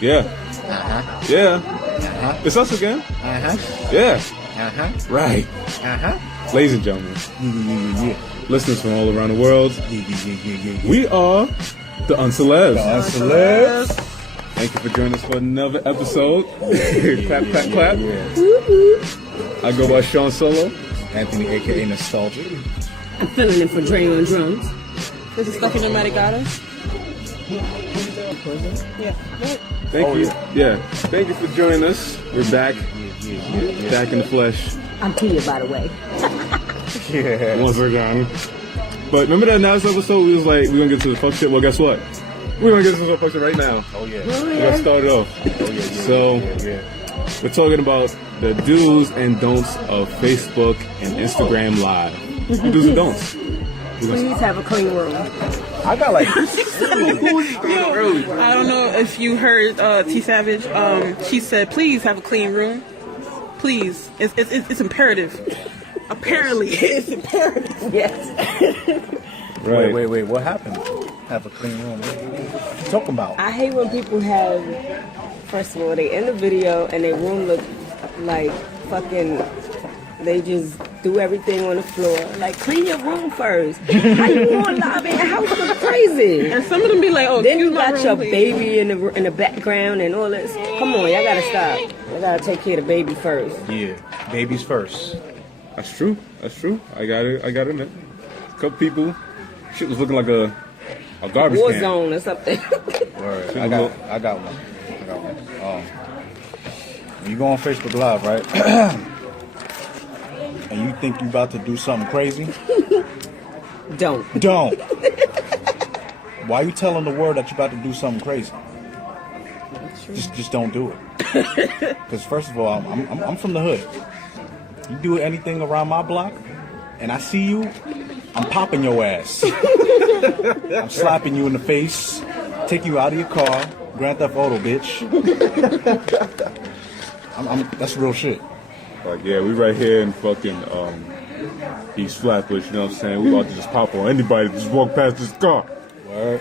Yeah. Uh-huh. Yeah. Uh-huh. It's us again. Uh-huh. Yeah. Uh-huh. Right. Uh-huh. Ladies and gentlemen, Yeah. listeners from all around the world, we are the UnCelebz. UnCelebz. Thank you for joining us for another episode. Clap, clap, clap. I go by Sean Solo. Anthony, a.k.a. Nostalgic. I'm filling in for Dre on drums. This is Stephanie Madigata. Yeah. Thank you. Yeah. Thank you for joining us. We're back. Back in the flesh. I'm Tia, by the way. Yeah. Once we're done. But remember that last episode? We was like, we're going to get to the fuck shit. Well, guess what? We're going to get to the fuck shit right now. Oh, yeah. We're going to start it off. So, we're talking about the do's and don'ts of Facebook and Instagram Live. Do's and don'ts. Please have a clean room. I got like... I don't know if you heard T Savage. She said, "Please have a clean room. Please, it's imperative. Apparently, it's imperative." Yes. Right. Wait. What happened? Have a clean room. What you talking about? I hate when people have, first of all, they end the video and their room look like fucking, they just do everything on the floor. Like, clean your room first. How you on live in your house look crazy? And some of them be like, "Oh, Then you excuse my got room, your please." baby in the background and all this. Come on, y'all gotta stop. Y'all gotta take care of the baby first. Yeah. Babies first. That's true. I got it. A couple people, shit was looking like a garbage War can. zone or something. Word. I got one. When you go on Facebook Live, right? And you think you about to do something crazy? Don't. Why you telling the world that you about to do something crazy? Just don't do it. Because first of all, I'm from the hood. You do anything around my block, and I see you, I'm popping your ass. I'm slapping you in the face, take you out of your car, Grand Theft Auto, bitch. That's real shit. Like, yeah, we right here in fucking East Flatbush, you know what I'm saying? We about to just pop on anybody that just walk past this car. Word.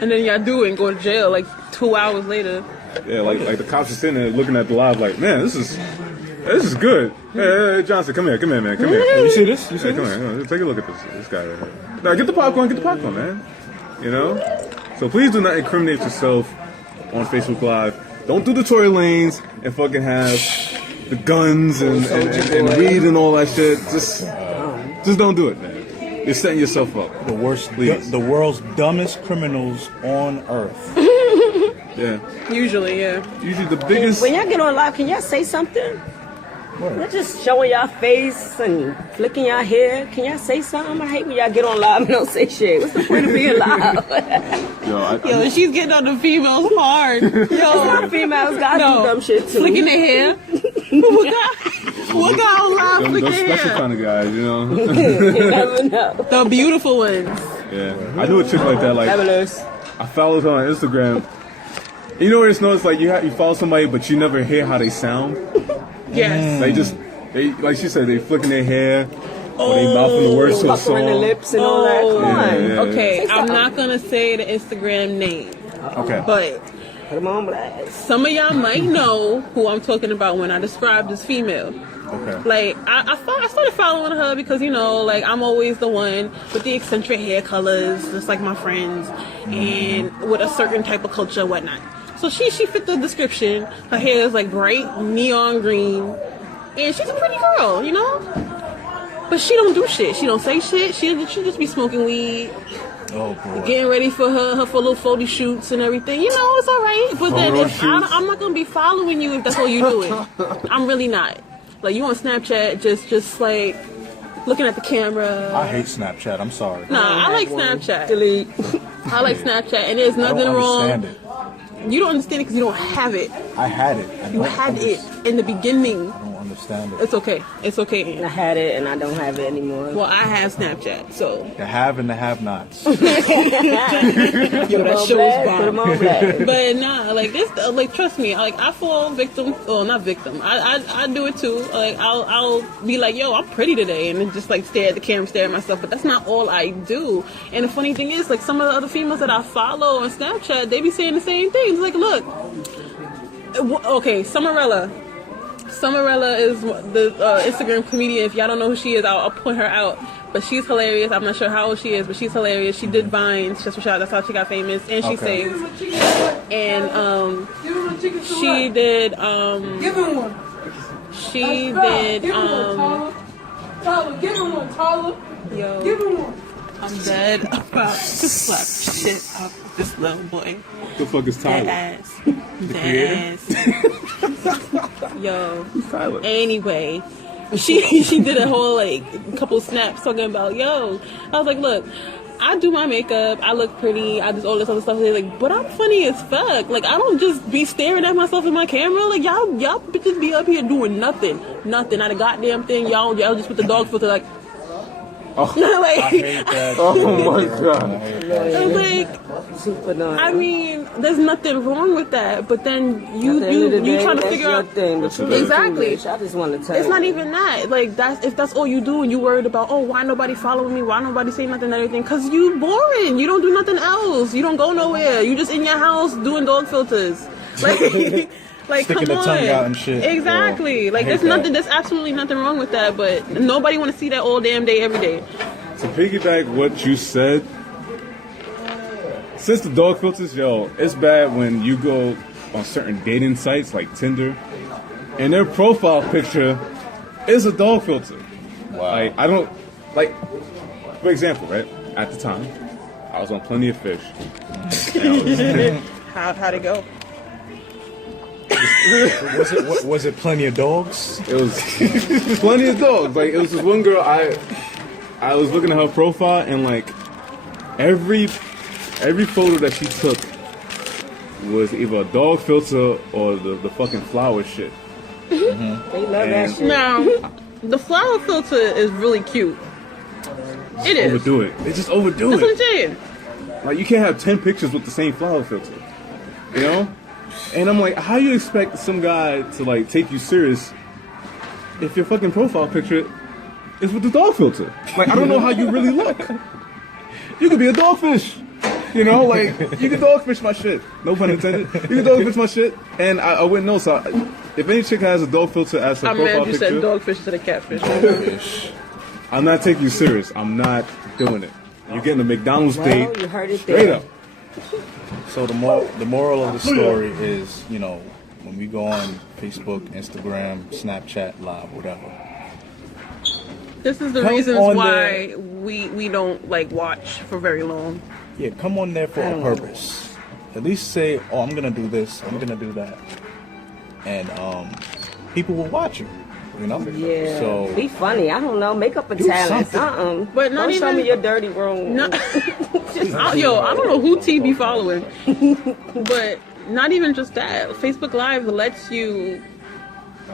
And then y'all do it and go to jail like 2 hours later. Yeah, like the cops are sitting there looking at the live like, man, this is good. Hey, Johnson, come here, man, come here. You see this? Come here, take a look at this guy right here. Now get the popcorn, man. You know? So please do not incriminate yourself on Facebook Live. Don't do the Tory Lanes and fucking have the guns and weed and all that shit. Just don't do it, man. You're setting yourself up. The world's dumbest criminals on earth. Yeah. Usually, yeah. Usually the biggest. When y'all get on live, can y'all say something? You're just showing y'all face and flicking y'all hair. Can y'all say something? I hate when y'all get on live and don't say shit. What's the point of being live? Yo, she's getting on the females hard. Yo, females got to do dumb shit too. Flicking their hair. What got on live flicking Those their special hair? kind of guys, you know? You never know. The beautiful ones. Yeah. I knew a chick like that. Like, Fabulous. I followed her on Instagram. You know what it's known? It's like you follow somebody, but you never hear how they sound. Yes. They like she said, they flicking their hair, or they mouthing the words to a Puckering the song. lips and all that. Come on. Yeah. Okay, Say I'm something. not gonna say the Instagram name, Okay. but Put them on blast. some of y'all might know who I'm talking about when I describe this female. Okay. Like, I started following her because, you know, like, I'm always the one with the eccentric hair colors, just like my friends, and with a certain type of culture and whatnot. So she fit the description. Her hair is, like, bright neon green, and she's a pretty girl, you know? But she don't do shit. She don't say shit. She just be smoking weed, Oh boy. getting ready for her little photo shoots and everything. You know, it's all right. But then I'm not going to be following you if that's all you doing. I'm really not. Like, you on Snapchat, just like looking at the camera. I hate Snapchat. I'm sorry. Nah, I like Snapchat. Delete. I like Snapchat, and there's I nothing don't wrong. understand it. You don't understand it because you don't have it. I had it. I You don't had it in the beginning. I don't understand it. It's okay. It's I okay. had it and I don't have it anymore. Well, I have Snapchat, so The have and the have-nots. yo, that show's Put 'em bomb. on blast. But nah, like this, like trust me, like I fall victim, well not victim. I do it too. Like I'll be like, yo, I'm pretty today, and then just like stare at the camera, stare at myself. But that's not all I do. And the funny thing is, like some of the other females that I follow on Snapchat, they be saying the same things. Like, look, okay, Summerella is the Instagram comedian. If y'all don't know who she is, I'll point her out. But she's hilarious. I'm not sure how old she is, but she's hilarious. She did Vines. That's how she got famous. And she sings. And she did. Give him one. She Stop. did. Give him one, Tyler. Tyler, give him one, Tyler. Yo, Give him one. I'm dead about to slap shit out of this little boy. The fuck is That Tyler? ass. creator? That ass. Yo. Tyler. Anyway, she did a whole like couple snaps talking about, yo. I was like, look, I do my makeup, I look pretty, I just all this other stuff. They're like, but I'm funny as fuck. Like I don't just be staring at myself in my camera. Like y'all bitches be up here doing nothing, not a goddamn thing. Y'all just with the dog filter like. Oh. Like, I hate that. Oh my god. I was like, Super annoying. I mean, there's nothing wrong with that, but then you trying to figure out. Thing, but you Exactly. I just want to tell It's you. not even that. Like if that's all you do, and you worried about, oh, why nobody following me? Why nobody saying nothing and everything? Cause you boring. You don't do nothing else. You don't go nowhere. You just in your house doing dog filters. Like. Like, Sticking come the on. tongue out and shit. Exactly. Bro, like, I there's hate that. nothing. There's absolutely nothing wrong with that. But nobody want to see that all damn day, every day. To piggyback what you said, since the dog filters, yo, it's bad when you go on certain dating sites like Tinder, and their profile picture is a dog filter. Wow. Like, I don't, like, for example, right, at the time, I was on Plenty of Fish. And How'd it go? Was it plenty of dogs? it was plenty of dogs. Like, it was this one girl, I was looking at her profile, and like, every photo that she took was either a dog filter or the fucking flower shit. They love that shit. Now, the flower filter is really cute. It is. Overdo it. They just overdo That's what I'm it. saying. Like, you can't have 10 pictures with the same flower filter. You know? And I'm like, how you expect some guy to like take you serious if your fucking profile picture is with the dog filter? Like, I don't know how you really look. You could be a dogfish. You know, like, you can dogfish my shit. No pun intended. You can dogfish my shit, and I wouldn't know. So, if any chick has a dog filter as her I'm profile mad you picture, said dogfish to the catfish. Fish. I'm not taking you serious. I'm not doing it. You're getting a McDonald's date Well, you heard it straight there. up. So the moral of the story is, you know, when we go on Facebook, Instagram, Snapchat, Live, whatever. This is the Come reasons on why there. we don't like watch for very long. Yeah, come on there for a purpose. At least say, oh, I'm gonna do this, I'm gonna do that, and people will watch you. You know. Yeah. So Be funny. I don't know. Make up a Do talent. something. But not Don't show even- me your dirty room. No, yo, I don't know who T be following, but not even just that. Facebook Live lets you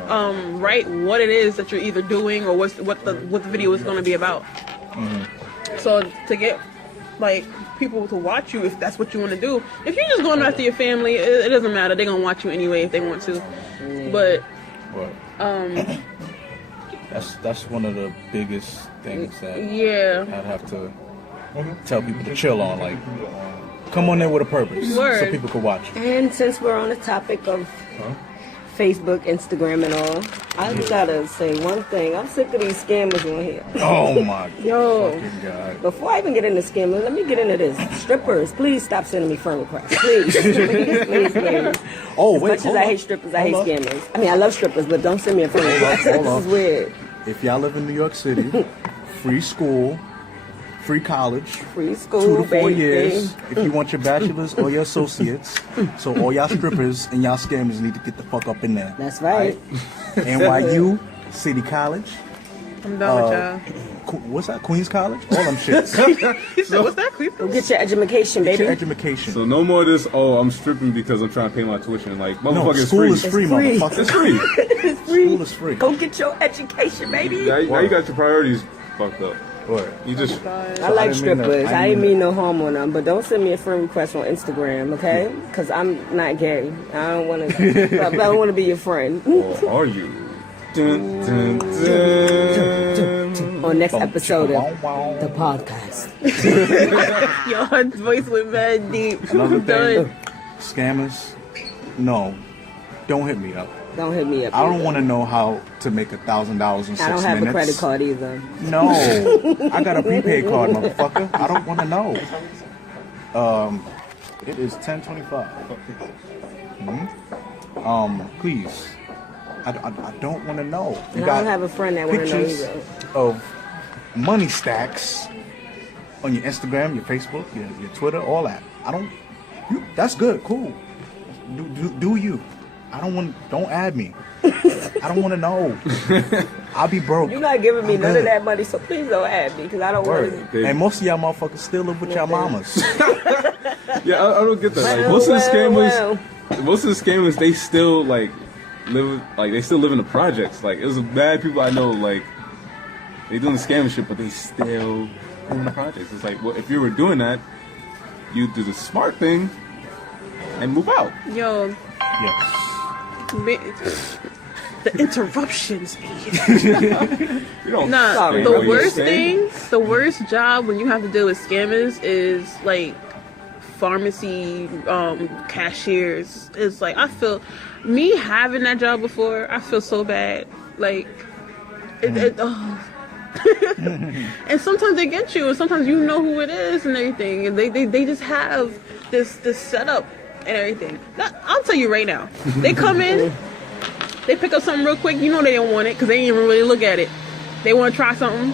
write what it is that you're either doing or what the video is going to be about. So to get like people to watch you, if that's what you want to do, if you're just going after your family, it doesn't matter. They're gonna watch you anyway if they want to. But that's one of the biggest things that yeah. I'd have to tell people to chill on. Like, come on there with a purpose, Word. so people can watch you. And since we're on the topic of Facebook, Instagram, and all, I just gotta say one thing. I'm sick of these scammers on here. Oh my Yo. fucking god! Before I even get into scammers, let me get into this. Strippers, please stop sending me friend requests. Please, please, please. Oh As wait, much as hold I on. hate strippers, I hate Hold on. scammers. I mean, I love strippers, but don't send me a friend request. hold This on. is weird. If y'all live in New York City, free school, free college, Free 2 school, to 4 baby. years. If you want your bachelor's or your associates, so all y'all strippers and y'all scammers need to get the fuck up in there. That's right. NYU, City College, I'm done with y'all. what's that? Queens College? All them shits. He said, "What's that, Cleve?" Go get your education, baby. Your education. So no more of this. Oh, I'm stripping because I'm trying to pay my tuition. Like no, motherfucker, school it's is free. free, It's free. motherfucker. It's free. It's free. School is free. Go get your education, baby. Now you got your priorities fucked up. What? You just I like strippers. I ain't mean no harm on them, but don't send me a friend request on Instagram, okay? Because I'm not gay. I don't want to. I don't want to be your friend. or are you? Dun, dun, dun. On next episode of the podcast. Yo, her voice went mad deep. Another I'm done. thing, scammers, no, don't hit me up. Don't hit me up. I don't either. want to know how to make $1,000 in 6 minutes. I don't have a credit card either. No, I got a prepaid card, motherfucker. I don't want to know. It is 10:25. Please, I don't want to know. You And I don't have a friend that want to know pictures either. of money stacks on your Instagram, your Facebook, your Twitter, all that. I don't. That's good, cool. Do you? I don't want. Don't add me. I don't want to know. I'll be broke. You're not giving me I'm none good. of that money, so please don't add me because I don't want Word. to. And most of y'all motherfuckers still live with y'all mamas. Yeah, I don't get that. Like Well, most of the well, scammers, most of the scammers, they still like live in the projects. Like it was bad people I know. Like they doing the scamming shit, but they still in the projects. It's like, well, if you were doing that, you do the smart thing and move out. Yo, Yes. the interruptions. You don't. Nah, Sorry. the what you're worst saying. thing, the worst job when you have to deal with scammers is like pharmacy cashiers. It's like I feel me having that job before. I feel so bad. Like oh. And sometimes they get you, and sometimes you know who it is and everything, and they just have this setup and everything. I'll tell you right now, they come in, they pick up something real quick. You know they don't want it because they ain't even really look at it. They want to try something,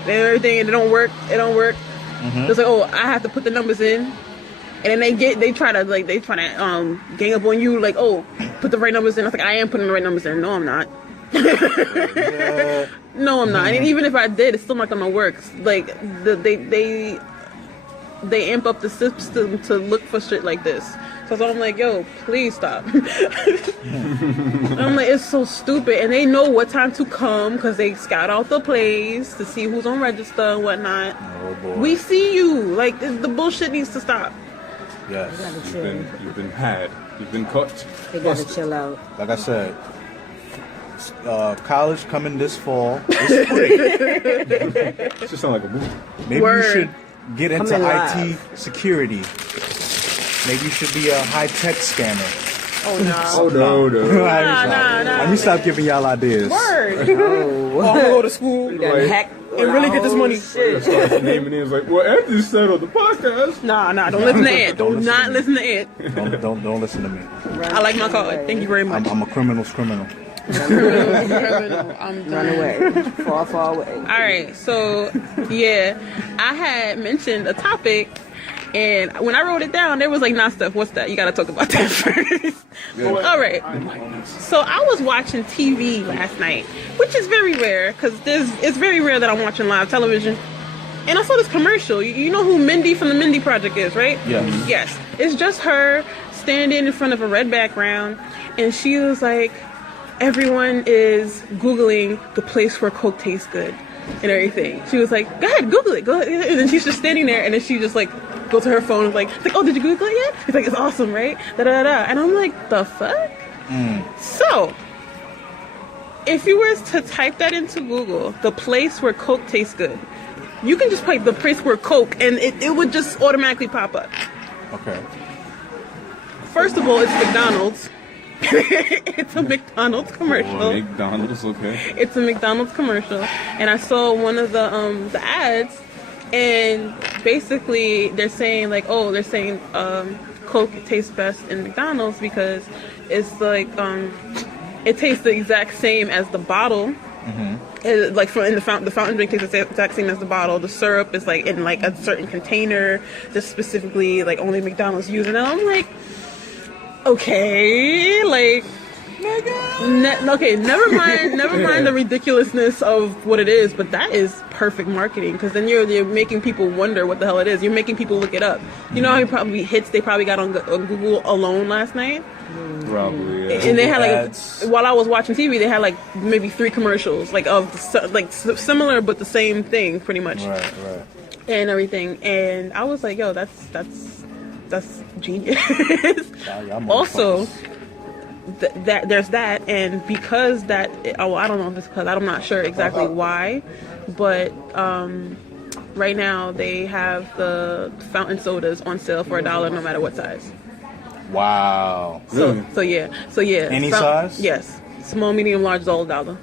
and everything, and it don't work. It's like, oh, I have to put the numbers in, and then they try to gang up on you, like, oh, put the right numbers in. I was like, I am putting the right numbers in. No, I'm not. No, I'm not. And even if I did, it's still not gonna work. Like they amp up the system to look for shit like this. So I'm like, yo, please stop. I'm like, it's so stupid. And they know what time to come because they scout out the place to see who's on register and whatnot. Oh boy. We see you. Like the bullshit needs to stop. Yes. You've been had. You've been caught. They gotta chill out. Like I said, college coming this fall. It's free. It just sound like a movie. Maybe Word. you should get into Coming IT live. security. Maybe you should be a high-tech scammer. Oh no. Oh no. Let me stop giving y'all ideas. Word. Oh, I'm gonna go to school. you done hacked And really get this money. Shit. Start naming names like, well, Anthony said on the podcast. Nah, don't listen to it. Do not listen to it. Don't listen to me. I like my card. Thank you very much. I'm a criminal's criminal. I'm Run done. away. Far away. All right, so yeah, I had mentioned a topic, and when I wrote it down, there was like, "Nah, Steph, what's that? You gotta talk about that first." All right. So I was watching TV last night, which is very rare because it's very rare that I'm watching live television. And I saw this commercial. You know who Mindy from the Mindy Project is, right? Yes. Yes. It's just her standing in front of a red background, and she was like, everyone is Googling the place where Coke tastes good and everything. She was like, go ahead, Google it, go ahead. And then she's just standing there, and then she just like goes to her phone and like, oh, did you Google it yet? She's like, it's awesome, right? Da da da. And I'm like, the fuck? So, if you were to type that into Google, the place where Coke tastes good, you can just type the place where Coke, and it would just automatically pop up. Okay. First of all, it's McDonald's. It's a McDonald's commercial. Oh, McDonald's, okay. It's a McDonald's commercial, and I saw one of the ads, and basically they're saying like, Coke tastes best in McDonald's because it's like it tastes the exact same as the bottle. Like the fountain drink tastes the exact same as the bottle. The syrup is like in like a certain container, just specifically like only McDonald's use. And I'm like, okay, like Okay, never mind the ridiculousness of what it is, but that is perfect marketing because then you're making people wonder what the hell it is. You're making people look it up. You know how many probably hits they probably got on Google alone last night? Probably, yeah. And they had Ads. while I was watching TV, they had maybe 3 commercials of similar but the same thing pretty much. Right. And everything, and I was like, yo, that's genius. Y'all Also, motherfuckers. that there's that, and because that, I don't know if it's because I'm not sure exactly why, but right now they have the fountain sodas on sale for $1 no matter what size. Wow. Really? So yeah. Any size? Yes, small, medium, large is all $1.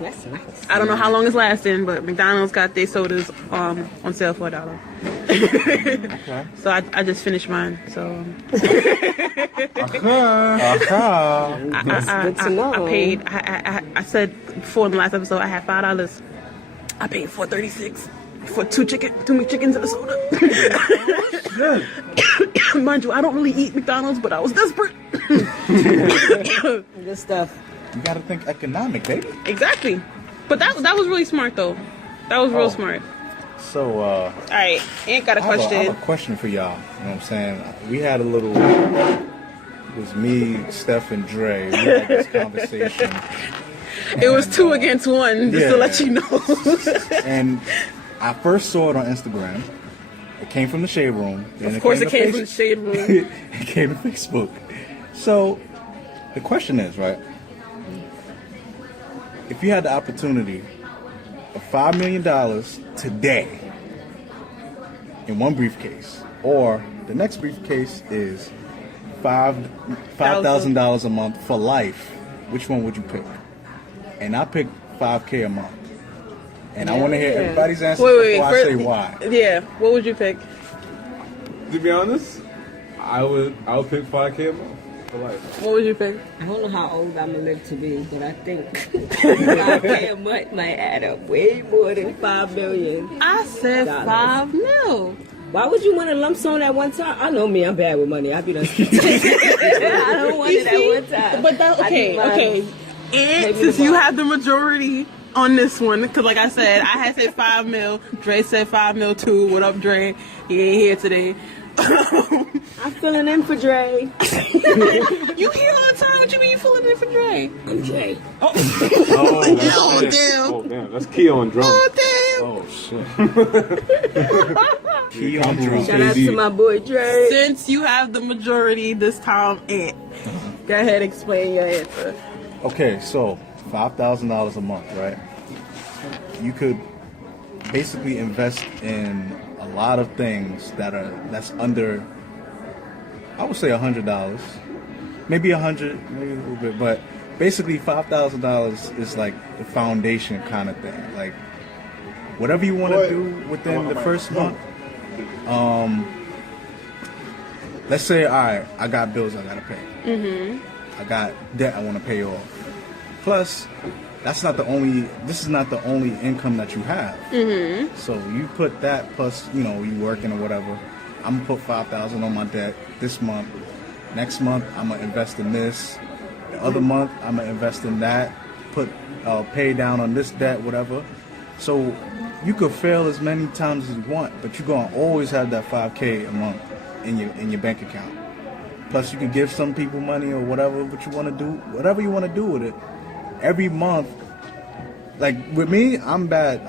That's nice. I don't know how long it's lasting, but McDonald's got their sodas on sale for $1. Okay. So I just finished mine. So Good to know. I paid. I said before in the last episode I had $5. I paid $4.36 for two meat chickens and a soda. Mind you, I don't really eat McDonald's, but I was desperate. Good stuff. You gotta think economic, baby. Exactly. But that was really smart though. That was real smart. So, All right, Aunt got a I question. have a question for y'all. You know what I'm saying? We had a little. It was me, Steph, and Dre. We had this conversation. It was 2 against 1, just to yeah. let you know. And I first saw it on Instagram. It came from the Shade Room. Then Of course, it to came from the Shade Room. It came to Facebook. So, the question is, right? If you had the opportunity of $5 million today in one briefcase, or the next briefcase is $5,000 a month for life, which one would you pick? And I picked $5K a month. And I want to hear everybody's answer before I say why. Yeah, what would you pick? To be honest, I would pick 5K a month for life. What would you pick? I don't know how old I'm gonna live to be, but I think 5K a month might add up way more than $5 million. I said $5 million. Why would you want a lump sum at one time? I know me, I'm bad with money. I'd be done. I don't want it at one time. But that okay. And since you have the majority on this one, because like I said, I had said $5 million. Dre said $5 million too. What up, Dre? He ain't here today. I'm filling in for Dre. You here all the time? What you mean you filling in for Dre? I'm Dre. Oh, damn. Oh, damn. That's Key on drums. Oh, damn. Oh, shit. Key on drums. Shout out to my boy Dre. Since you have the majority this time, Aunt, go ahead and explain your answer. Okay, so $5,000 a month, right? You could basically invest in a lot of things that's under, I would say $100, maybe $100, maybe a little bit, but basically $5,000 is like the foundation kind of thing. Like whatever you want to do within the first month. Let's say, all right, I got bills I gotta pay. I got debt I want to pay off. Plus, this is not the only income that you have. So you put that plus, you working or whatever. I'm gonna put $5,000 on my debt this month. Next month, I'm gonna invest in this. The other month, I'm gonna invest in that. Pay down on this debt, whatever. So you could fail as many times as you want, but you're gonna always have that $5K a month in your bank account. Plus, you can give some people money or whatever you want to do with it. Every month, like with me, I'm bad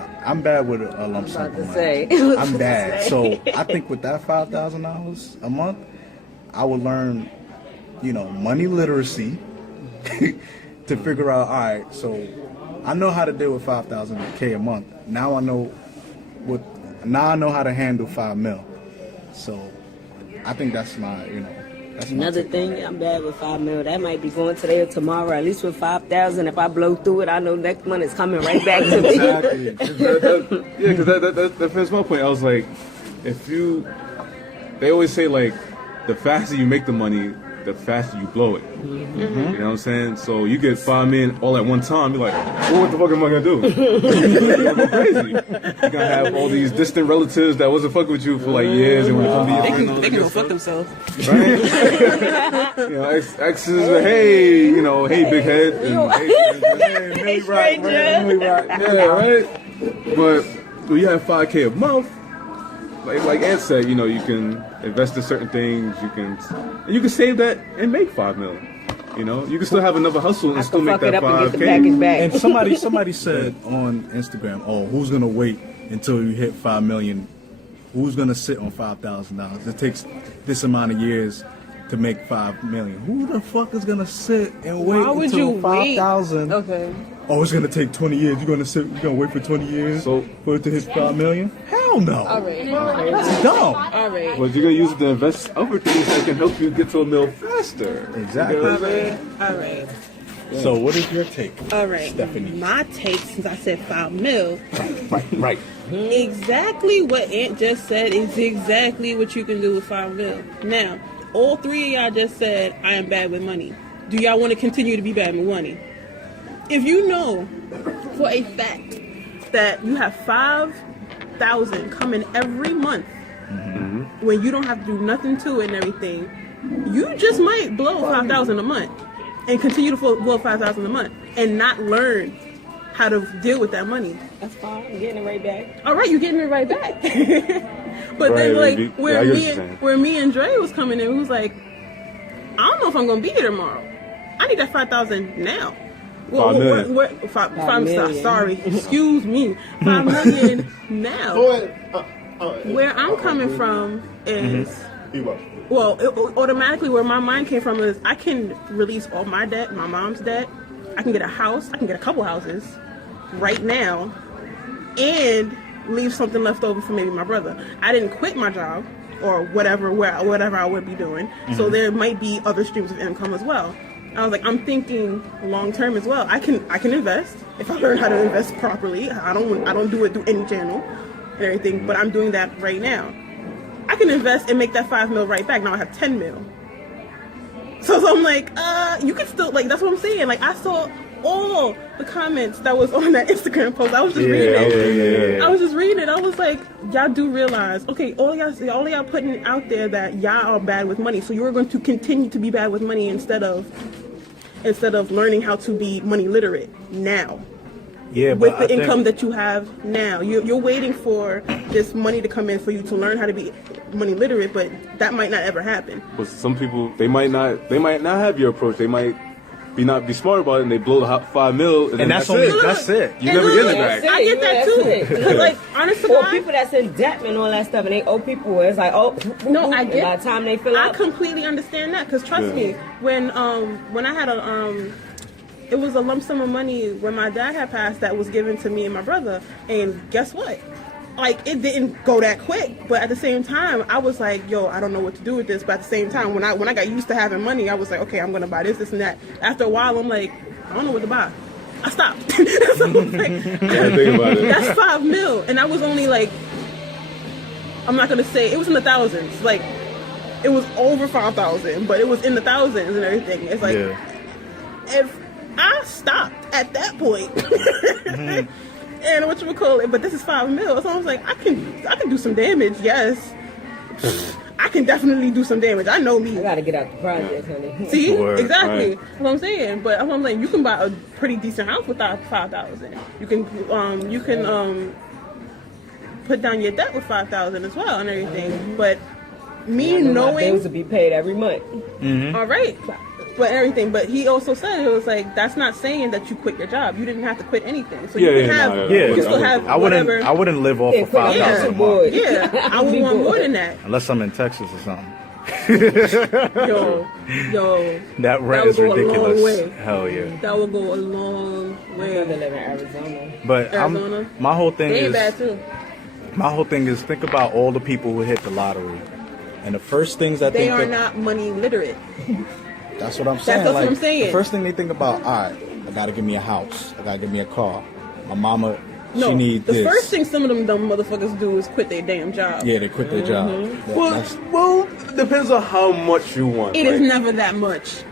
with a lump sum of money. I'm bad. So I think with that $5,000 a month, I would learn, money literacy to figure out, all right, so I know how to deal with $5,000 a month. Now I know how to handle $5 million. So I think that's my, that's my Another tip. thing, I'm bad with $5 million. That might be going today or tomorrow. At least with $5,000, if I blow through it, I know next month it's coming right back to me. Exactly. Because that fits my point. I was like, they always say like, the faster you make the money, the faster you blow it. You know what I'm saying? So you get 5 million all at one time. You're like, well, what the fuck am I gonna do? You're gonna go crazy. You're gonna have all these distant relatives that wasn't fucking with you for like years, and when it comes to your They can go fuck themselves. right? You know, exes, hey, you know, hey, big head, and hey, Millie Rock, yeah, right. But when you have 5K a month, like Ant said, you know, you can invest in certain things. You can save that and make 5 million. You know, you can still have another hustle and still make that 5K. And somebody said on Instagram, oh, who's gonna wait until you hit 5 million? Who's gonna sit on $5,000? It takes this amount of years to make 5 million. Who the fuck is gonna sit and wait until 5,000? Okay. Oh, it's gonna take 20 years. You're gonna wait for 20 years for it to hit 5 million? Hell no. All right. That's dumb. All right. But you're gonna use it to invest other things that can help you get to a mill faster. Exactly. You know what I'm saying? All right. So what is your take, All right. Stephanie? My take, since I said 5 mil, Right. exactly what Aunt just said is exactly what you can do with 5 mil. Now, all three of y'all just said, I am bad with money. Do y'all want to continue to be bad with money? If you know for a fact that you have 5,000 coming every month when you don't have to do nothing to it and everything, you just might blow 5,000 a month and continue to blow 5,000 a month and not learn how to deal with that money. That's fine. I'm getting it right back. All right, you're getting it right back. But Right, then, like, yeah, I get what you're saying. where me and Dre was coming in, we was like, I don't know if I'm gonna be here tomorrow. I need that 5,000 now. Well, 5 million. $5 million. Sorry, excuse me. 5 million now. Where I'm coming from is, well, automatically where my mind came from is I can release all my debt, my mom's debt. I can get a house. I can get a couple houses right now, and leave something left over for maybe my brother. I didn't quit my job or whatever I would be doing. So there might be other streams of income as well. I was like, I'm thinking long term as well. I can invest if I learn how to invest properly. I don't do it through any channel and everything, but I'm doing that right now. I can invest and make that 5 mil right back. Now I have 10 mil. So I'm like, you can still, like, that's what I'm saying. Like, I saw all the comments that was on that Instagram post. I was just reading it. I was just reading it. I was like, y'all do realize, okay, all y'all putting out there that y'all are bad with money. So you're going to continue to be bad with money instead of learning how to be money literate now. Yeah, with the income that you have now. You're waiting for this money to come in for you to learn how to be money literate, but that might not ever happen. But some people, they might not have your approach. They might not be smart about it, and they blow the 5 mil, and then that's it. That's it. You never get it back. I get that too. Because, like, honestly, or people that's in debt and all that stuff, and they owe people. It's like, oh, no, I get. By the time they fill I out, completely understand that. Because trust me, when I had it was a lump sum of money when my dad had passed that was given to me and my brother, and guess what? Like, it didn't go that quick, but at the same time, I was like, yo, I don't know what to do with this. But at the same time, when I got used to having money, I was like, okay, I'm gonna buy this and that. After a while, I'm like, I don't know what to buy. I stopped. So I was like, Think about it. that's 5 mil, and I was only like, I'm not gonna say it was in the thousands. Like, it was over 5,000, but it was in the thousands and everything. It's like, if I stopped at that point. And whatchamacallit, but this is 5 mil, so I was like, I can do some damage, yes. I can definitely do some damage. I know me. I gotta get out the project, honey. See? Word, Exactly. right. That's what I'm saying. But I'm like, you can buy a pretty decent house without 5,000. You can put down your debt with 5,000 as well and everything. But me My knowing bills will be paid every month. all right. But everything, but he also said it was like, that's not saying that you quit your job. You didn't have to quit anything, so you can still have I whatever. I wouldn't live off of 5,000 a month Yeah, I would want more than that. unless I'm in Texas or something. Yo, That rent would is go a long ridiculous. way. Hell yeah. that would go a long My brother way. live in Arizona. But Arizona? my whole thing They ain't is bad too. think about all the people who hit the lottery, and the first things that They are not money literate. That's what I'm saying. That's what I'm saying. The first thing they think about, all right, I gotta give me a house. I gotta give me a car. My mama, No, she needs the this. first thing some of them dumb motherfuckers do is quit their damn job. Yeah, they quit their job. Well, depends on how much you want. It is never that much.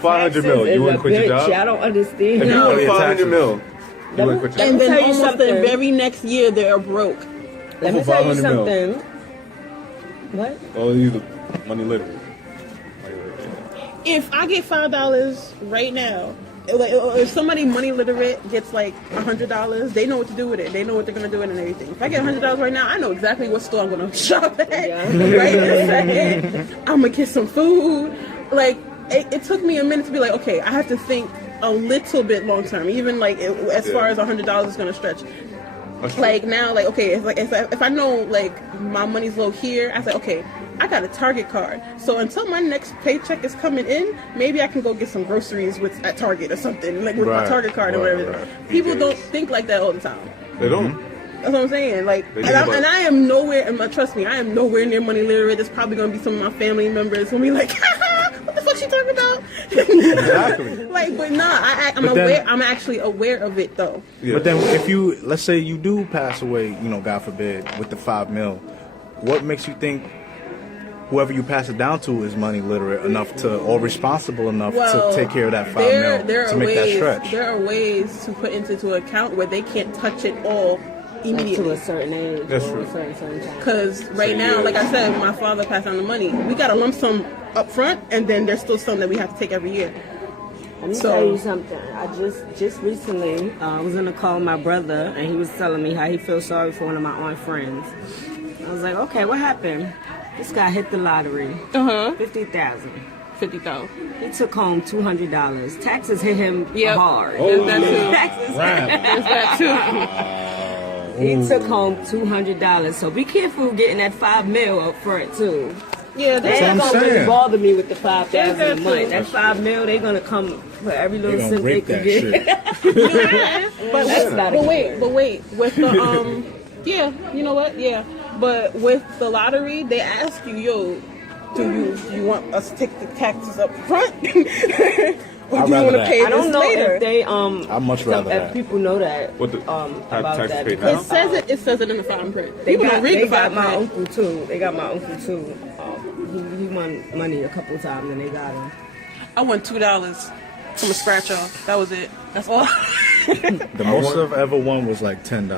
500 mil. Taxes You is wouldn't a quit your bitch. job? I don't understand. If you No. want Yeah, 500 taxes. mil, you wouldn't quit your Let And me then tell you almost the something. very next year they're broke. Let me For tell you 500 mil. something. What? Oh, you the money literate. If I get $5 right now, like, if somebody money literate gets like $100, they know what to do with it. They know what they're gonna do with it and everything. If I get $100 right now, I know exactly what store I'm gonna shop at. Yeah. Right this second. I'm gonna get some food. Like it took me a minute to be like, okay, I have to think a little bit long term. Even like as far as $100 is gonna stretch. Like now, like okay, if I know like my money's low here, I say okay, I got a Target card. So until my next paycheck is coming in, maybe I can go get some groceries at Target or something, like with my Right, Target card or right, whatever. right. People don't think like that all the time. They don't. That's what I'm saying. Like, They and, think about- and I am nowhere. And trust me, I am nowhere near money literate. There's probably gonna be some of my family members who'll be like, "What the fuck she talking about?" Exactly. Like, but nah, I'm But then- aware. I'm actually aware of it though. Yeah. But then, if you, let's say you do pass away, you know, God forbid, with the 5 mil, what makes you think whoever you pass it down to is money literate enough to, or responsible enough to take care of that 5 mil there to are make that ways. stretch? There are ways to put into account where they can't touch it all Up to immediately. a certain age That's or true. a certain time. Because right now, like I said, my father passed on the money. We got a lump sum up front, and then there's still some that we have to take every year. Let me So- tell you something. I just recently was in a call with my brother, and he was telling me how he feels sorry for one of my aunt friends. I was like, okay, what happened? This guy hit the lottery, 50,000. 50,000. He took home $200. Taxes hit him Yep. hard. Oh, That's yeah. Taxes. There's that too. He took home $200. So be careful getting that 5 mil up front too. Yeah, They that's ain't what I'm gonna really saying. bother me with the 5,000 a That's month. true. That 5 mil, they gonna come for every They little gonna cent they rape can that get. shit. but That's not a wait, with the yeah, you know what? Yeah, but with the lottery, they ask you, yo, do you want us to take the taxes up front, or do you I'd want rather to that. pay I don't this know later? if they I'd much rather if that. people know that What the about taxes that paid because now? It says it in the fine print. they People got don't read they the got fine my print. uncle too. They got my uncle too. He won money a couple times and they got him. I won $2 from a scratch off. That was it. That's all. The most I've ever won was like $10.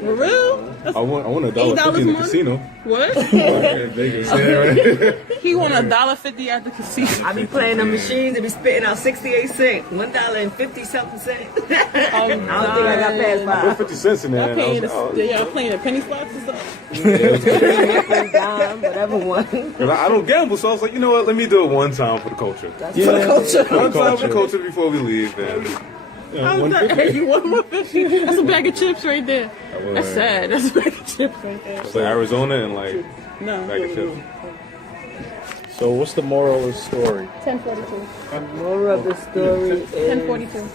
For real? That's I won $1.50 $8 in the a month? casino. what? In Vegas. Yeah, right. He won $1.50 at the casino. I be playing the machines. They be spitting out 68 cents, $1.50 something cent. I don't think I got past Put five. 50 cents in there. Y'all and I playing, was like, oh, y'all playing the penny slots and stuff? Dime, whatever one. 'Cause I don't gamble, so I was like, you know what? Let me do it one time for the culture. Yeah, One time for the culture before we leave. And, I was like, hey, you won $1.50? That's a bag of chips right there. That's sad. That's a bag of chips right there. it's like Arizona and like No. bag of chips. So what's the moral of the story? 1042. Moral of the story is 1042.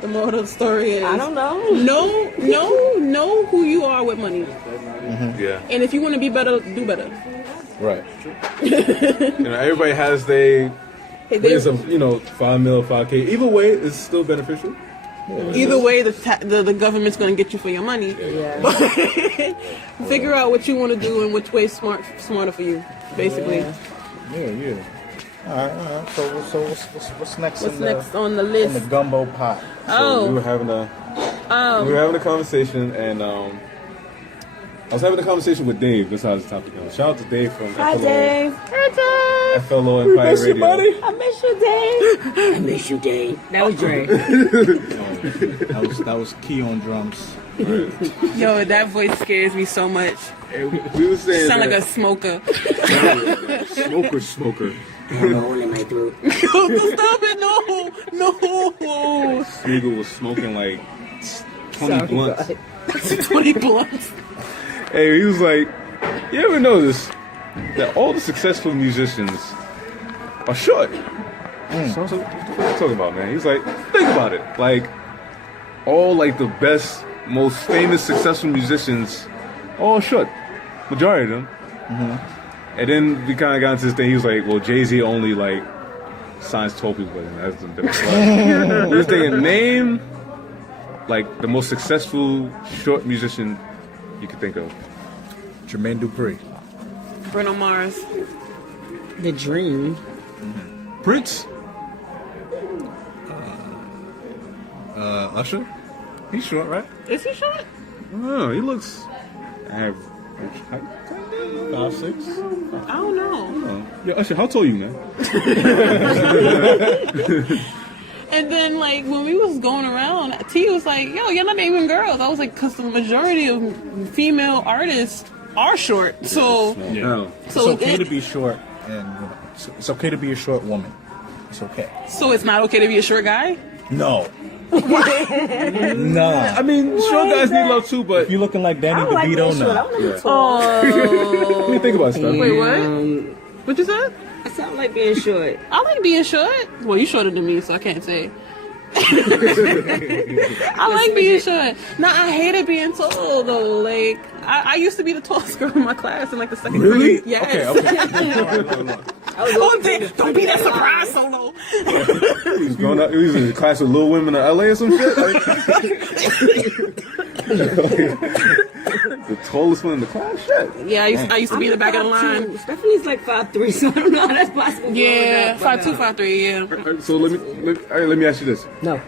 The moral of the story is I don't know. know who you are with money. Yeah. And if you want to be better, do better. Right. You know, everybody has their Hey, they- ways of, 5 mil, 5K. Either way, it's still beneficial. either way, the government's going to get you for your money. Yeah. Figure out what you want to do and which way is smarter for you, basically. Yeah. All right. So what's next? What's in next the, on the in list? the gumbo pot? So we were having a conversation, and I was having a conversation with Dave. Besides the topic, shout out to Dave from Hi, FLO, Dave. FLO Empire Miss you, Radio. buddy. I miss you, Dave. I miss you, Dave. That was Dre. That was key on drums. Yo, that voice scares me so much. We were saying Sound like a that smoker. smoker. Hole in my throat. Stop it! No. Smeagol was smoking like 20 blunts. 20 blunts. Hey, he was like, you ever notice that all the successful musicians are short? So I was like, what are you talking about, man? He's like, think about it. Like, all like the best, most famous, successful musicians, all short. Majority of them. And then we kind of got into this thing. He was like, well, Jay-Z only like signs 12 people. And that's the difference. He was thinking, name like the most successful short musician you could think of. Jermaine Dupri. Bruno Mars. The Dream. Prince. Usher. He's short, right? Is he short? Oh, he looks average height. 5'6". I don't know. Oh. Yeah, Usher, how tall are you, man? And then, like, when we was going around, T was like, yo, you're not naming girls. I was like, because the majority of female artists are short. So, Yeah. It's okay to be short, and it's okay to be a short woman. It's okay. So it's not okay to be a short guy? No. Nah. I mean, short guys need love too, but If you're looking like Danny I don't like DeVito, being short. I no. want to be tall. Oh. what do you think about stuff? Wait, what? What you said? I sound like being short. I like being short. Well, you shorter than me, so I can't say. I like being short. Nah, I hated being tall though. Like I used to be the tallest girl in my class in like the second Really? grade. Yes. Okay. Don't be that surprised solo. He was going out. He was in class with Little Women in LA or some shit. Like, the tallest one in the class. Shit. Yeah, I used to be in the back of the line. 5'2". Stephanie's like 5'3", so I don't know how that's possible. Yeah, But, 5'2", 5'3", yeah. Alright, so let me ask you this. No.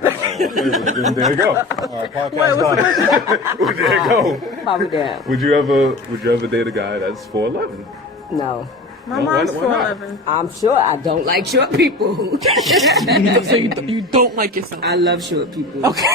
There you go. Podcast Wait, what's the done. question? There you go. Probably down. Would you ever date a guy that's 4'11"? No. My Why- mom's why not? 4'11". I'm sure I don't like short people. So you don't like yourself. I love short people. Okay.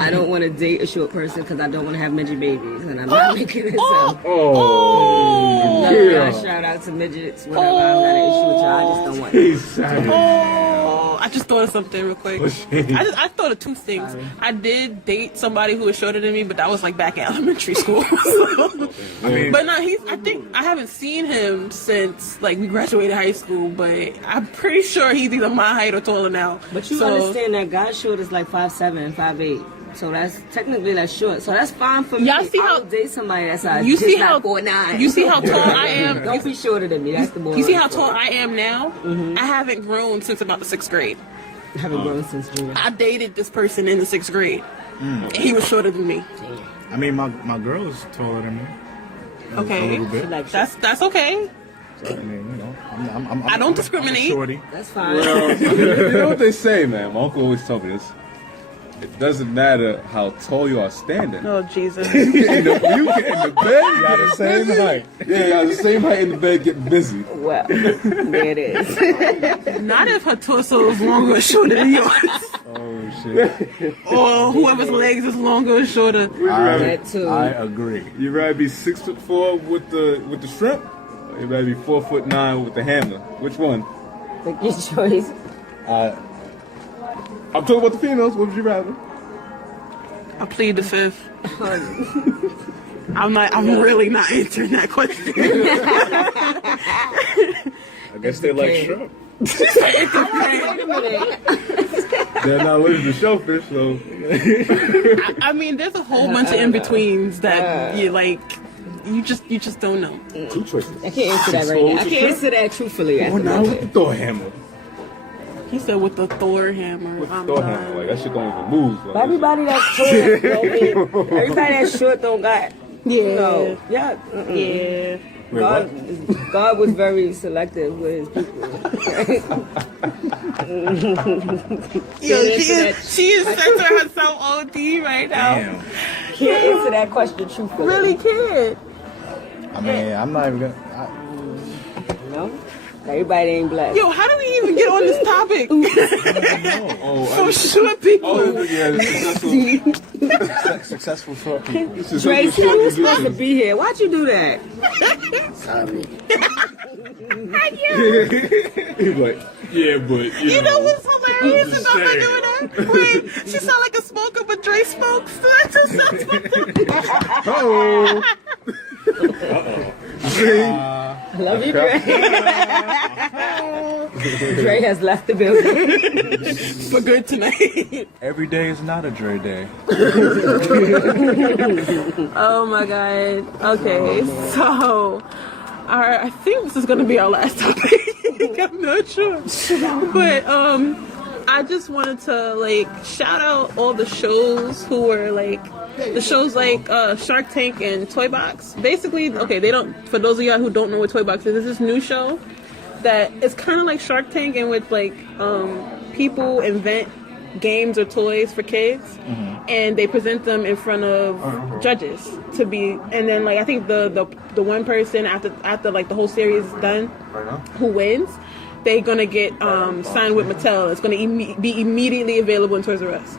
I don't want to date a short person because I don't want to have midget babies, and I'm not making it so. Oh, Love yeah. y'all, shout out to midgets, whatever. I don't got an issue with y'all. I just don't want it. He's savage. Oh, I just thought of something real quick. What's it? I thought of two things. I did date somebody who was shorter than me, but that was like back in elementary school. But no, I think I haven't seen him since like we graduated high school. But I'm pretty sure he's either my height or taller now. But you So- understand that guy short is like 5'7", 5'8". So that's technically that's short. So that's fine for me. Y'all see I how- would date somebody that's size. You see just how not 4'9". you see how tall I am. Don't be shorter than me. That's the boy. You see how tall I am now? I haven't grown since about the 6th grade. I haven't grown since junior. I dated this person in the 6th grade. And he was shorter than me. I mean, my girl is taller than me. A Okay, little bit. Like that's okay. So, I mean, you know, I'm I don't I'm a discriminate. shorty. that's fine. Well, you know what they say, man. My uncle always told me this. It doesn't matter how tall you are standing. Oh Jesus! You get in the bed, You got the same height. Yeah, you got the same height in the bed, getting busy. Well, there it is. Not if her torso is longer or shorter than yours, Oh shit. or whoever's legs is longer or shorter. That too. I agree. You rather be 6'4" with the shrimp, or you rather be 4'9" with the hammer? Which one? Make your choice. I'm talking about the females. What would you rather? I plead the fifth. I'm really not answering that question. I guess they like shrimp. Wait a minute. They're not losing the shellfish, so. I mean, there's a whole bunch of in betweens that you like. You just don't know. Two choices. I can't answer that right now. I can't answer that truthfully. Or now with the Thor hammer. He said with the Thor hammer. With the I'm Thor done. hammer. Like, that shit don't even move. Like, But everybody that's short, don't mean, everybody that's short don't got. Yeah. No. Yeah. Mm-mm. Yeah. God was very selective with his people. Yo, she is censoring herself OD right now. Damn. Can't answer that question truthfully. Really can't. I mean, I'm not even gonna. You know? Everybody ain't black. Yo, how do we even get on this topic? So short people. Oh, yeah, Successful short people. Trace, you was supposed to be here. Why'd you do that? Sorry. He's like, yeah, but You know what's I'm hilarious just about her saying. doing that? Wait, she sound like a smoker, but Dre smokes. So that just sounds Oh. See? I love you, Dre. Dre has left the building. for good tonight. Every day is not a Dre day. Oh my god. Okay, so I think this is gonna be our last topic. I'm not sure, but I just wanted to like shout out all the shows who were like the shows like Shark Tank and Toy Box. Basically, okay, they don't. For those of y'all who don't know what Toy Box is, it's this new show that it's kind of like Shark Tank, in which like people invent games or toys for kids, and they present them in front of judges to be. And then like I think the one person after like the whole series is done, who wins, they're gonna get signed with Mattel. It's gonna be immediately available in Toys R Us.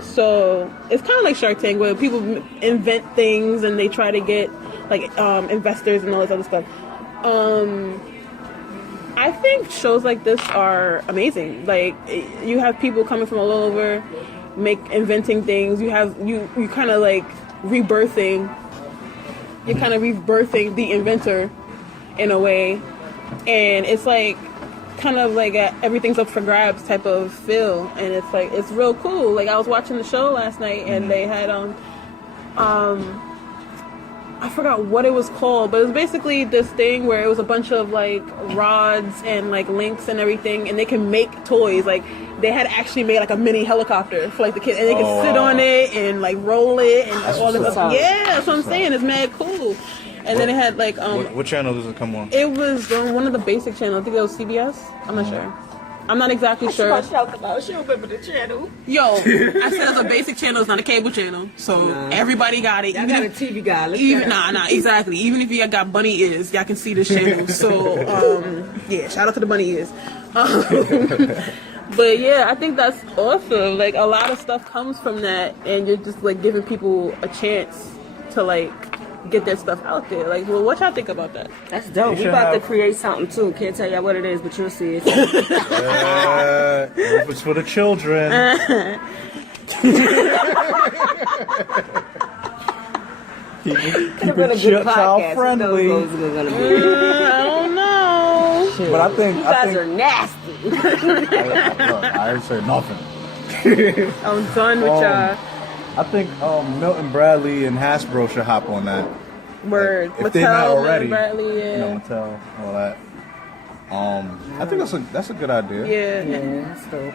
So it's kind of like Shark Tank, where people invent things and they try to get like investors and all this other stuff. I think shows like this are amazing. Like you have people coming from all over, inventing things. You kind of like rebirthing. You're kind of rebirthing the inventor in a way, and it's like kind of like everything's up for grabs type of feel, and it's like it's real cool. Like I was watching the show last night, and they had I forgot what it was called, but it was basically this thing where it was a bunch of like rods and like links and everything, and they can make toys. Like they had actually made like a mini helicopter for like the kids, and they could sit on it and like roll it and all this stuff. Yeah, that's what I'm saying. It's mad cool. And then it had like what channel does it come on? It was on one of the basic channels. I think it was CBS. I'm not sure. I'm not exactly sure. She don't remember the channel. Yo, I said it's a basic channel. It's not a cable channel, so everybody got it. I got a TV guy. Exactly. Even if you got bunny ears, y'all can see this channel. So yeah, shout out to the bunny ears. But yeah, I think that's awesome. Like a lot of stuff comes from that, and you're just like giving people a chance to like get their stuff out there. Like, well, what y'all think about that? That's dope. We about to create something too. Can't tell y'all what it is, but you'll see it. If it's for the children. keep it child friendly. I don't know. Shit. But I think you guys are nasty. I didn't say nothing. I'm done with y'all. I think Milton Bradley and Hasbro should hop on that. Word. Like, if they're not already, Milton Bradley, yeah. You know, Mattel, all that. I think that's a good idea. Yeah, that's dope.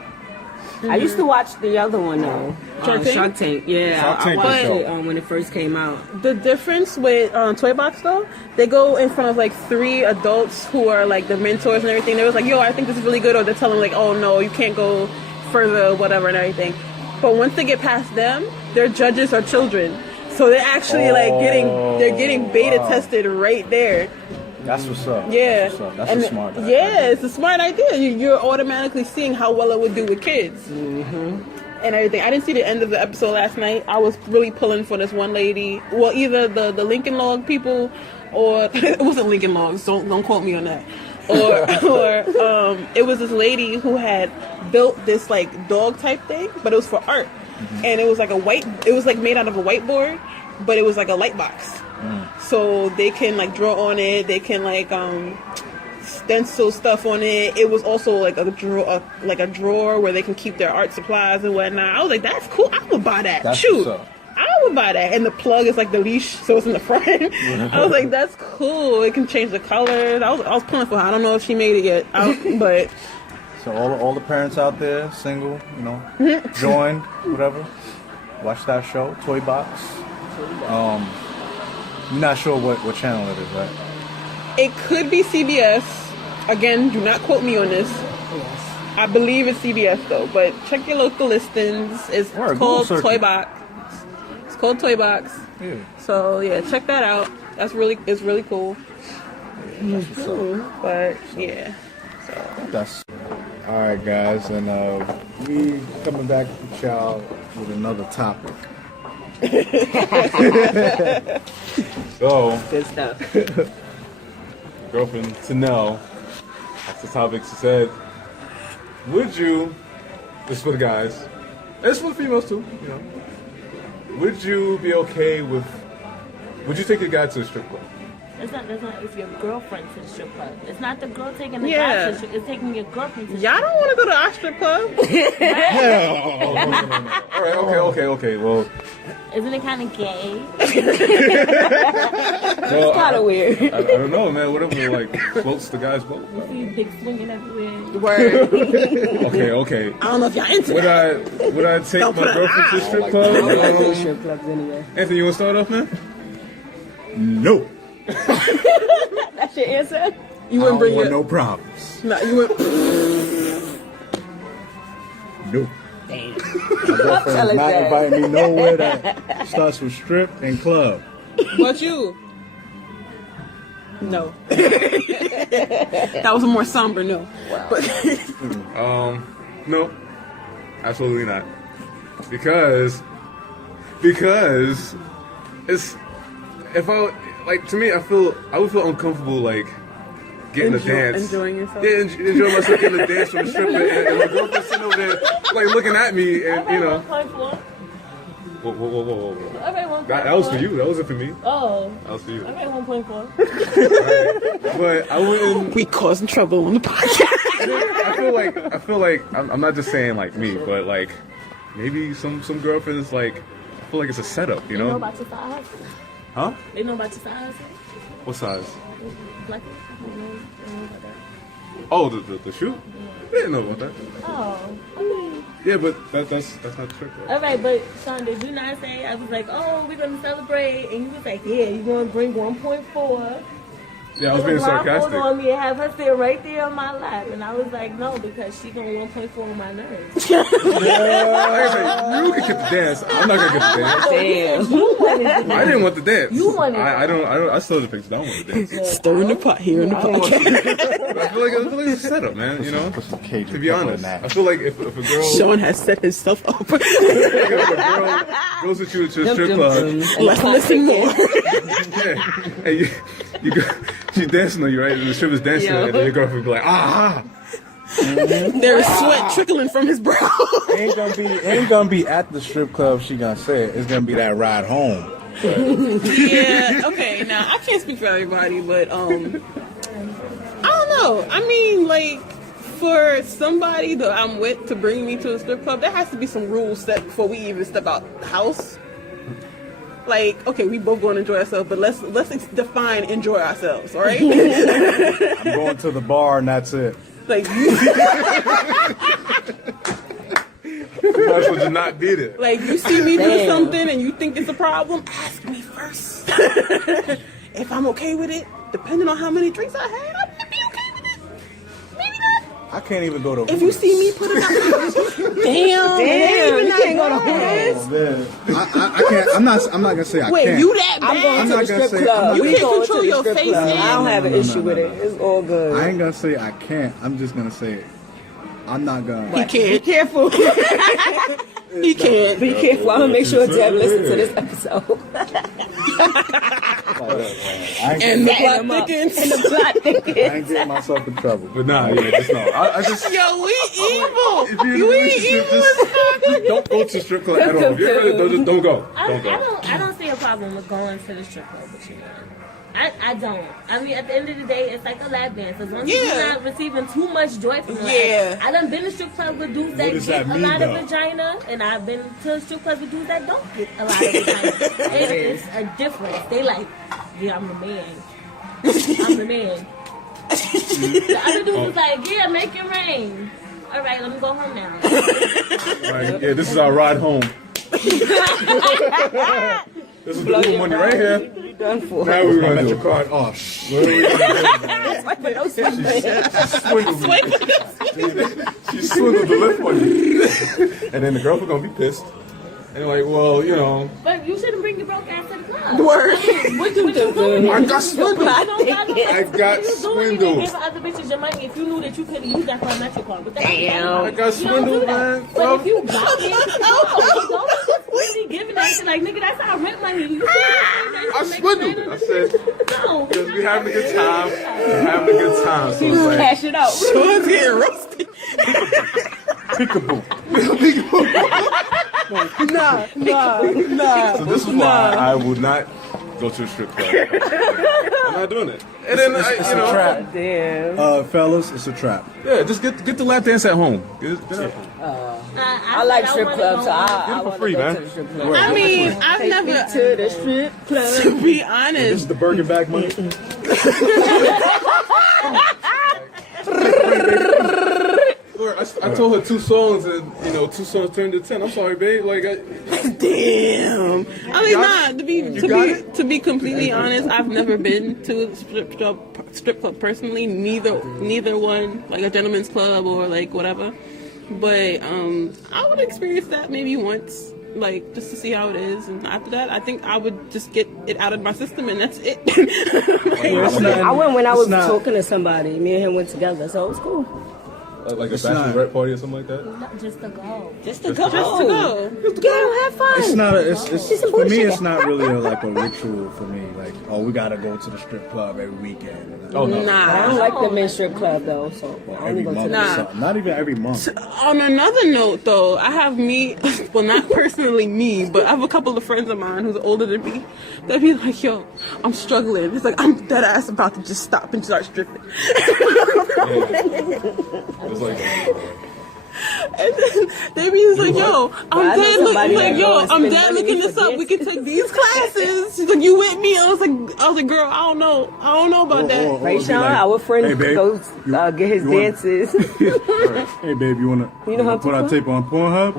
I used to watch the other one though, Shark Tank. Yeah, Shark Tank I watched it when it first came out. The difference with Toy Box though, they go in front of like 3 adults who are like the mentors and everything. They was like, yo, I think this is really good, or they're telling like, oh no, you can't go further, whatever and everything. But once they get past them, their judges are children, so they're actually like getting beta tested right there. That's what's up. Yeah, that's a smart idea. Yeah, it's a smart idea. You're automatically seeing how well it would do with kids and everything. I didn't see the end of the episode last night. I was really pulling for this one lady. Well, either the Lincoln Log people, or it wasn't Lincoln Logs. Don't quote me on that. Or it was this lady who had built this like dog type thing, but it was for art, and it was like it was like made out of a whiteboard, but it was like a light box. So they can like draw on it. They can like stencil stuff on it. It was also like a drawer where they can keep their art supplies and whatnot. I was like, that's cool. I would buy that. Shoot, I would buy that. And the plug is like the leash, so it's in the front. I was like, that's cool. It can change the colors. I was pulling for her. I don't know if she made it yet, but. So all the parents out there, single, you know, joined, whatever, watch that show, Toy Box. I'm not sure what channel it is, right? It could be CBS. Again, do not quote me on this. I believe it's CBS though, but check your local listings. It's called Toy Box. It's called Toy Box. Yeah. So yeah, check that out. It's really cool. Yeah, that's what's up. But yeah. So that's all right, guys, and we coming back with y'all with another topic. So, Good stuff. girlfriend to know, that's the topic. She said, would you, this is for the guys, and it's for the females too, you know, would you be okay with, would you take your guy to a strip club? It's your girlfriend to the strip club. It's not the girl taking the Yeah. guy to the strip. It's taking your girlfriend to the Y'all don't want to go to our strip club. All right, okay. Well, Isn't it kind of gay? well Kind of weird. I don't know, man. Whatever, like, floats the guy's boat. You see big swinging everywhere. Word. Okay. I don't know if y'all into Would that. I take Don't my put an girlfriend to the eye. strip I club? don't like those strip clubs anyway. Anthony, you want to start off, man? No. That's your answer? You I wouldn't don't bring want your... no problems. No, you wouldn't... No. Damn. My girlfriend Tell is us not that. inviting me nowhere that starts with strip and club. But you? No. That was a more somber no. But No, absolutely not. Because it's to me, I would feel uncomfortable like getting a dance, enjoying yourself. Yeah, enjoying myself getting a dance from the stripper, and my girlfriend sitting over there like looking at me, and you know. 1.4. Whoa. Okay, 1.4. That was for you. That wasn't for me. Oh. That was for you. Okay, 1.4. But I wouldn't. we causing trouble on the podcast. I feel like I'm not just saying like me, but like maybe some girlfriends like I feel like it's a setup, you They know know? about your size? Huh? They know about your size? What size? Black people? They know about that? Oh, the shoe? They didn't know about that. Oh. Okay. Yeah, but that's not true. All right, but Sean, did you not say, I was like, oh, we're going to celebrate, and you was like, yeah, you're going to bring 1.4. Yeah, I was being sarcastic. on me and have her sit right there on my lap, and I was like, no, because she going 1.4 on my nerves. Like I said, you can get the dance. I'm not gonna get the dance. Damn. You wanted to I didn't want the dance. You wanted I still the pictures. I don't want the dance. Stirring the pot here in the podcast. I feel like it's a setup, man. You know. Put some Cajun To be pepper in honest, that. I feel like if a girl, Sean has set himself up. if a girl goes with you to a strip club, Let's listen more. yeah, and you go, she's dancing on you, right? And the stripper's dancing, Yo. and then your girlfriend be like, ah. There's sweat trickling from his brow. Ain't gonna be at the strip club. She gonna say it. It's gonna be that ride home. Yeah, okay, now I can't speak for everybody, but I don't know. I mean, like, for somebody that I'm with to bring me to a strip club, there has to be some rules set before we even step out the house. Like, okay, we both going to enjoy ourselves, but let's define enjoy ourselves, all right? I'm going to the bar and that's it. Like, you, That's what did not be there. like you see me do Damn. something and you think it's a problem, ask me first. If I'm okay with it, depending on how many drinks I had, I might be okay with it. Maybe not. I can't even go to. If you see me put it out, damn, You can't go to Hooters. Oh, man. I can't. I'm not gonna say I Wait, can't. you that I'm bad? going I'm to not the gonna strip say- club. You We can't going control to the your strip face, club. man. I don't have an No, issue with it. It's all good. I ain't gonna say I can't. I'm just gonna say I'm not gonna. He Be can't. careful. He can't. Be careful. I'm gonna make sure Deb listens to this episode. I ain't, And the Setting plot them up. thickens. And the plot I thickens. ain't getting myself in trouble. But nah, yeah, just no. I just. Yo, we If evil. you're in a You ain't relationship, evil. just don't go to strip club at all. If you're in a, don't go. Don't go. I don't see a problem with going to the strip club with you. I don't. I mean, at the end of the day, it's like a lap dance. As long as Yeah. you're not receiving too much joy from it. Yeah. I done been to strip club with dudes that does get that a mean, lot though? of vagina, and I've been to strip clubs with dudes that don't get a lot of vagina. It's a difference. They like, yeah, I'm the man. I'm the man. The other dude was like, yeah, make it rain. All right, let me go home now. Like, yeah, this is our ride home. This is the Uber money right here. You done for. Now we're gonna do Your it. card. Oh shit. What are we gonna do? She swindled the lift money. And then the girlfriend gonna be pissed. And like, well, you know, But you shouldn't bring your broke ass to the club. Word. What you doing? I got swindled. I got I got swindled. Give other bitches your money if you knew that you couldn't use that for a metro card. What the Damn. I got swindled, man. But if you got it, don't really giving that shit like, nigga, that's our rent money. You I swindled. I said, no. because we having a good time. We're having a good time. So it's like, Cash it out. Sean's getting roasted. Peekaboo. Nah. so this is why I would not go to a strip club. I'm I'm not doing it. And then It's you a know, trap. Damn. Fellas, it's a trap. yeah, just get the lap dance at home. Get it at home. I like strip clubs, so I for want to free, go man. to the strip club. I mean, I've Take never, me to the strip club. to be This honest, is the Bergen back money. Look, I told her 2 songs, and 2 songs turned to 10. I'm sorry, babe. Like, damn. I mean, got nah. it? To be completely honest, I've never been to a strip club personally. Neither one, like a gentleman's club or like whatever. But I would experience that maybe once, like just to see how it is, and after that, I think I would just get it out of my system, and that's it. I went when I was talking to somebody. Me and him went together, so it was cool. like a bachelorette party or something like that. Not just to go. Just to go. Go. Have fun. It's not. It's She's some for me. bullshit. It's not really like a ritual for me. Like, oh, we gotta go to the strip club every weekend. Oh no. I don't Nah. like the men's strip club though, so I only Every go to month. the or Nah. something. Not even every month. On another note, though, I have well, not personally me, but I have a couple of friends of mine who's older than me. They'd be like, "Yo, I'm struggling." It's like I'm dead ass about to just stop and start stripping. It was like, And then they be like, "Yo, I I'm know dead looking somebody like, that yo, goes I'm spend dead money looking for this up. this." We can take these classes." She's like, "You with me?" I was like, "Girl, I don't know about that." Right, Be Sean? like, Our friend hey, babe, goes get his you want- dances. Hey, babe, you wanna how to put our fuck? tape on Pornhub?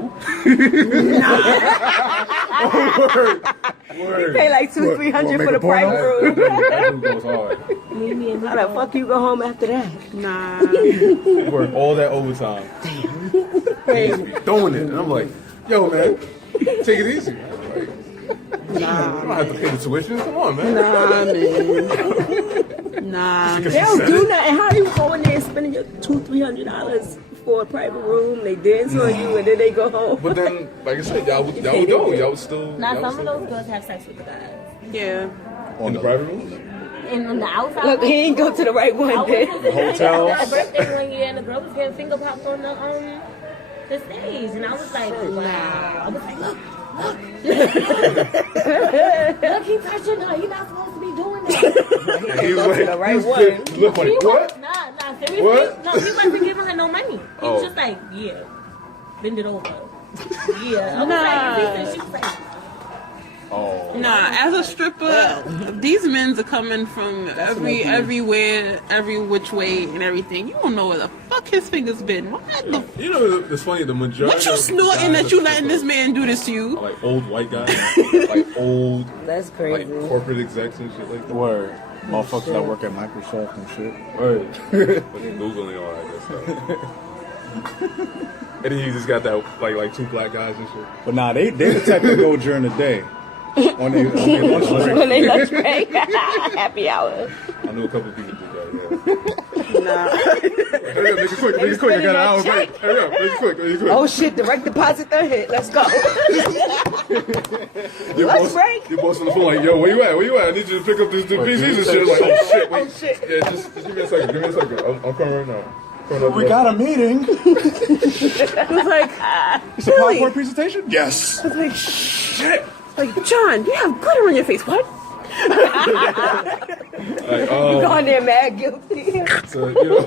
Pay like $200-300 for the private room. that dude goes hard. How the fuck you go home after that? Nah. You work all that overtime. Damn. Throwing it. And I'm like, yo, man, take it easy, man. Like, you don't have to pay the tuition. Come on, man. Nah, man. Nah. They don't do nothing. How you go in there and spending your $200-300 for a private room? They dance on you and then they go home. But then, like I said, y'all would go. Y'all would still. Now, y'all would some of still those girls have sex with the guys. Yeah. in the private room. And on the outside. Look, he ain't go to the right I one was then. to the Hotels. a birthday one year, and the girl was getting finger popped on the stage, and I was like, wow. I was like, look, look, he touching her. You're not supposed to be doing that. He was like, The right one. look like He what? Nah, seriously. What? No, he wasn't giving her no money. He Oh. was just like, yeah, bend it over. Yeah. I was like, she was like, Nah, as a stripper, these men's are coming from everywhere, every which way and everything. You don't know where the fuck his fingers been. What the You know, it's funny. The majority. What you of snorting guys that you are letting this strippers man do this to you? are like old white guys, like old, That's like crazy. corporate execs and shit like that. Word. Motherfuckers that work at Microsoft and shit. Right. Fucking Googling all that good stuff. And then you just got that like 2 black guys and shit. But nah, they the type to go during the day. On their lunch break. When they lunch break, happy hour. I knew a couple of people did that. Nah. Yeah. Hurry up, make it quick, make it quick. I got an hour break. Hurry up, make it quick, make it quick. Oh shit, direct deposit done hit. Let's go. Your lunch boss, break? Your boss on the phone like, yo, where you at? Where you at? I need you to pick up these PCs and shit. Like, oh shit, wait. Oh shit. Yeah, just give me a second. Give me a second. I'm coming right now. We got a meeting. It's like, It's a PowerPoint presentation? Yes. it's like, shit. Like, John, you have glitter on your face. What? Like, Going there mad guilty. so, you know,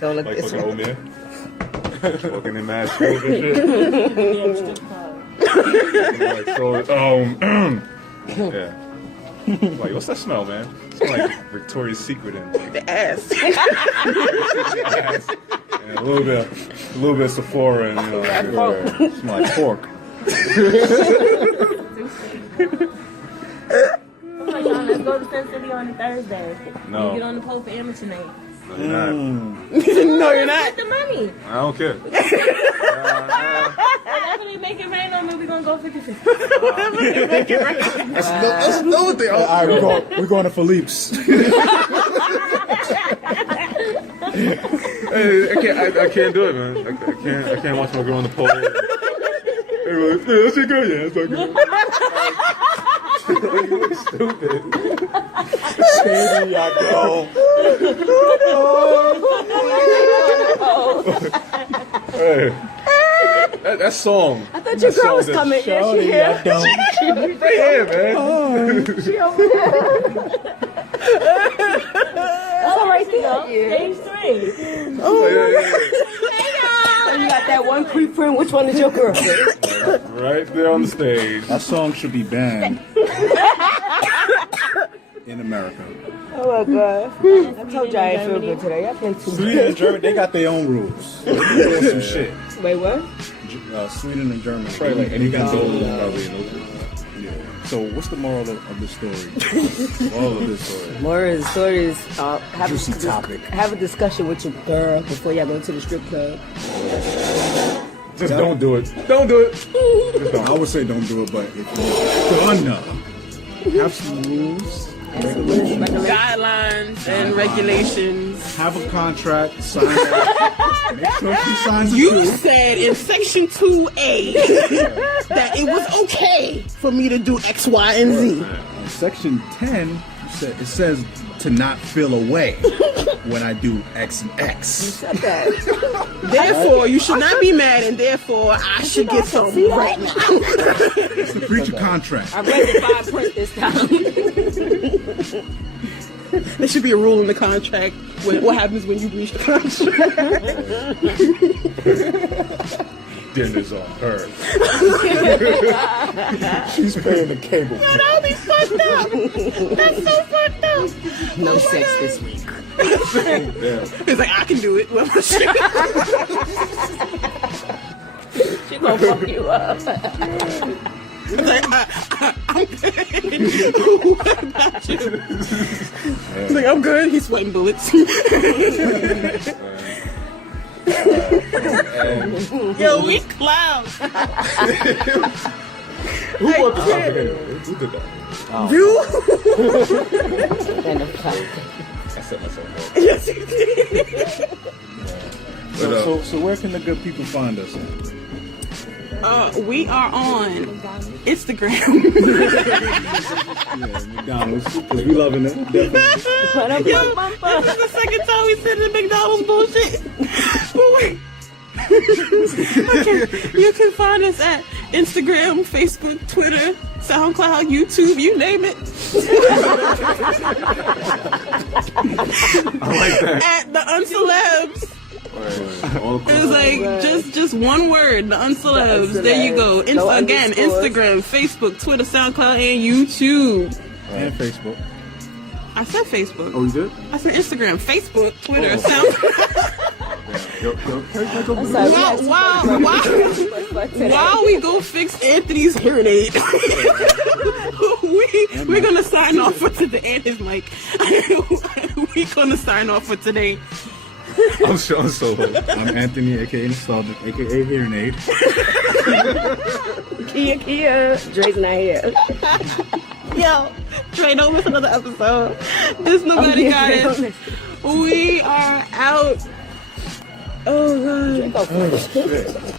Don't look like this fucking way. old man. Walking in mad schools and shit. Like, so, yeah. Like, what's that smell, man? It smells like Victoria's Secret and The ass. and a little bit of Sephora and Smell like pork. come on, y'all, let's go to Sin City on Thursday. No. You get on the pole for amateur night. no, you're not. No, you're not. Get the money. I don't care. Whatever they make it rain on me, we're gonna go 50-50. That's another thing. All right, we're going to Philippe's. Hey, I can't do it, man. I can't watch my girl on the pole. Everyone's like, yeah, that's your girl. Yeah, that's my girl. You look stupid. Baby, I go. Hey, that that song. I thought your That girl was song coming. Yeah, she I here. don't. She's right here, man. She over there. That's all right there. Yeah. Page 3. And you got that one pre-print. Which one is your girlfriend? Right there on the stage. That song should be banned in America. Oh my god. I told you I didn't feel good today. I've been too Sweden and Germany, they got their own rules. They do some shit. Wait, what? Sweden and Germany. Probably like any kind of Yeah. So what's the moral of this story? all of this story. More of the story is have, Juicy topic. have a discussion with your girl before y'all go to the strip club. Just don't do it. Don't do it. Just don't. I would say don't do it, but if you're gonna have some rules, Guidelines and regulations. have a contract, sign it. Make sure she signs it You too. said in section 2A that it was okay for me to do X, Y, and Z. In section 10, it says to not feel away when I do X and X. Said that. Therefore, you should not be mad, and therefore, I should get some right now. It's the breach of contract. I read the fine print this time. There should be a rule in the contract. What happens when you breach the contract? Dinner's on her. She's paying the cable. That'll be fucked up. That's so fucked up. No sex this week. It's like, I can do it. Well, shit. She gonna fuck you up. It's like, I'm good. What about you? It's like, I'm good. He's sweating bullets. Yo, we clown. Who bought the topic anyway? Who did that? You? And the fuck. I set myself up. Yes, you did. So where can the good people find us at? We are on Instagram. Yeah, McDonald's, because we loving it. Definitely. Yo, this is the second time we said the McDonald's bullshit. But wait. Okay, you can find us at Instagram, Facebook, Twitter, SoundCloud, YouTube, you name it. I like that. At the UnCelebz. All It was like just one word, the UnCelebz. There you go. No Again, underscores. Instagram, Facebook, Twitter, SoundCloud, and YouTube. And Facebook. I said Facebook. Oh, you did? I said Instagram, Facebook, Twitter, SoundCloud. Yo, I'm sorry, we had While we go fix Anthony's hearing aid, we're gonna sign off for today. And his mic. We're gonna sign off for today. I'm Sean Solo. I'm Anthony, aka Nostalgic, aka Hearing Aid. Kia. Dre's not here. Yo, Dre, don't miss another episode. This nobody got it. We are out. Oh god. Go for it.